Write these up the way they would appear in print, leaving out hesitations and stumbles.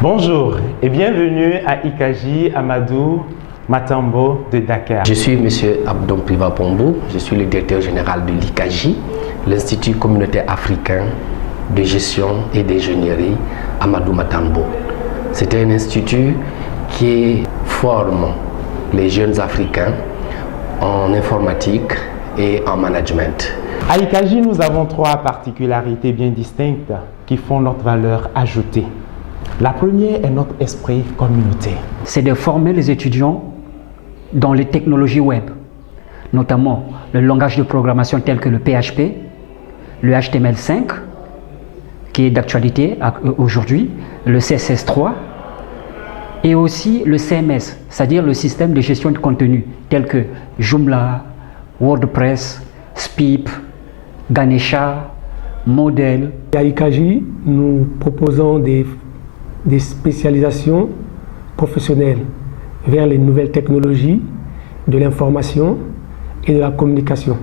Bonjour et bienvenue à Ikaji Amadou Matambo de Dakar. Je suis M. Abdon Priva Pombo, je suis le directeur général de l'Ikaji, l'Institut communautaire africain de gestion et d'ingénierie Amadou Matambo. C'est un institut qui forme les jeunes Africains en informatique et en management. À Ikaji, nous avons trois particularités bien distinctes qui font notre valeur ajoutée. La première est notre esprit communautaire. C'est de former les étudiants dans les technologies web, notamment le langage de programmation tel que le PHP, le HTML5, qui est d'actualité aujourd'hui, le CSS3, et aussi le CMS, c'est-à-dire le système de gestion de contenu, tel que Joomla, WordPress, Spip, Ganesha, Model. À Ikaji, nous proposons des spécialisations professionnelles vers les nouvelles technologies de l'information et de la communication.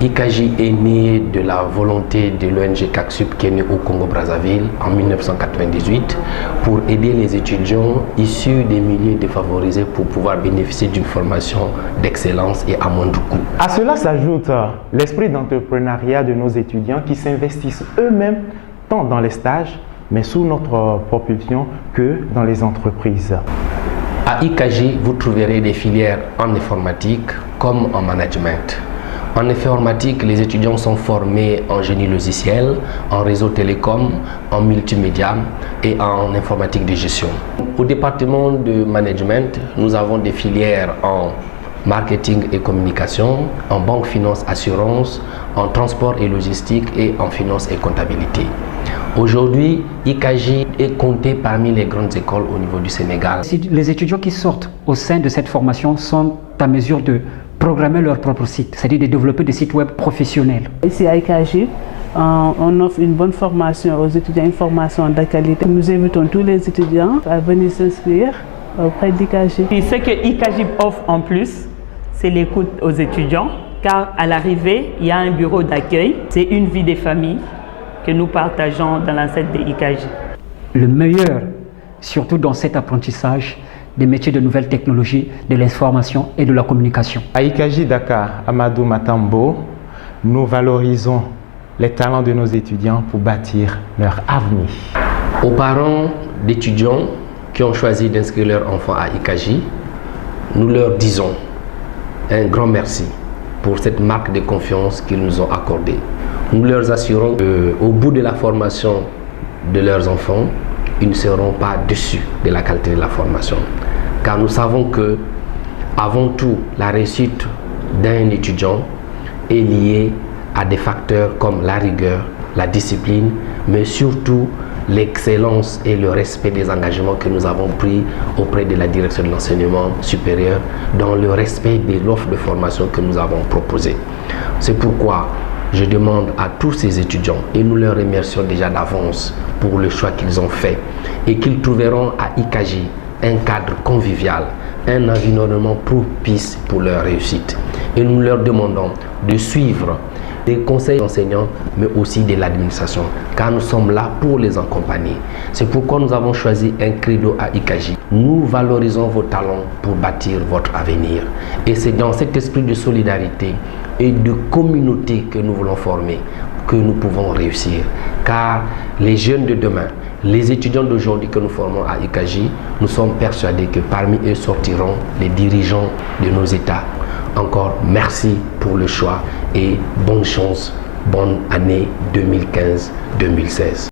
Ikaji est né de la volonté de l'ONG CACSUP qui est née au Congo-Brazzaville en 1998 pour aider les étudiants issus des milieux défavorisés pour pouvoir bénéficier d'une formation d'excellence et à moindre coût. À cela s'ajoute l'esprit d'entrepreneuriat de nos étudiants qui s'investissent eux-mêmes tant dans les stages mais sous notre propulsion que dans les entreprises. À Ikaji, vous trouverez des filières en informatique comme en management. En informatique, les étudiants sont formés en génie logiciel, en réseau télécom, en multimédia et en informatique de gestion. Au département de management, nous avons des filières en marketing et communication, en banque, finance, assurance, en transport et logistique et en finance et comptabilité. Aujourd'hui, Ikaji est compté parmi les grandes écoles au niveau du Sénégal. Les étudiants qui sortent au sein de cette formation sont à mesure de programmer leur propre site, c'est-à-dire de développer des sites web professionnels. Ici à Ikaji, on offre une bonne formation aux étudiants, une formation de qualité. Nous invitons tous les étudiants à venir s'inscrire auprès d'Ikaji. Ce que Ikaji offre en plus, c'est l'écoute aux étudiants, car à l'arrivée, il y a un bureau d'accueil, c'est une vie des familles que nous partageons dans l'enceinte de Ikaji. Le meilleur, surtout dans cet apprentissage, des métiers de nouvelles technologies, de l'information et de la communication. À Ikaji Dakar Amadou Matambo, nous valorisons les talents de nos étudiants pour bâtir leur avenir. Aux parents d'étudiants qui ont choisi d'inscrire leurs enfants à Ikaji, nous leur disons un grand merci pour cette marque de confiance qu'ils nous ont accordée. Nous leur assurons qu'au bout de la formation de leurs enfants, ils ne seront pas déçus de la qualité de la formation. Car nous savons que, avant tout, la réussite d'un étudiant est liée à des facteurs comme la rigueur, la discipline, mais surtout l'excellence et le respect des engagements que nous avons pris auprès de la direction de l'enseignement supérieur dans le respect de l'offre de formation que nous avons proposée. C'est pourquoi je demande à tous ces étudiants, et nous leur remercions déjà d'avance pour le choix qu'ils ont fait, et qu'ils trouveront à Ikaji un cadre convivial, un environnement propice pour leur réussite. Et nous leur demandons de suivre des conseils d'enseignants, mais aussi de l'administration, car nous sommes là pour les accompagner. C'est pourquoi nous avons choisi un credo à Ikaji. Nous valorisons vos talents pour bâtir votre avenir. Et c'est dans cet esprit de solidarité et de communauté que nous voulons former, que nous pouvons réussir. Car les jeunes de demain, les étudiants d'aujourd'hui que nous formons à Ikaji, nous sommes persuadés que parmi eux sortiront les dirigeants de nos États. Encore merci pour le choix et bonne chance, bonne année 2015-2016.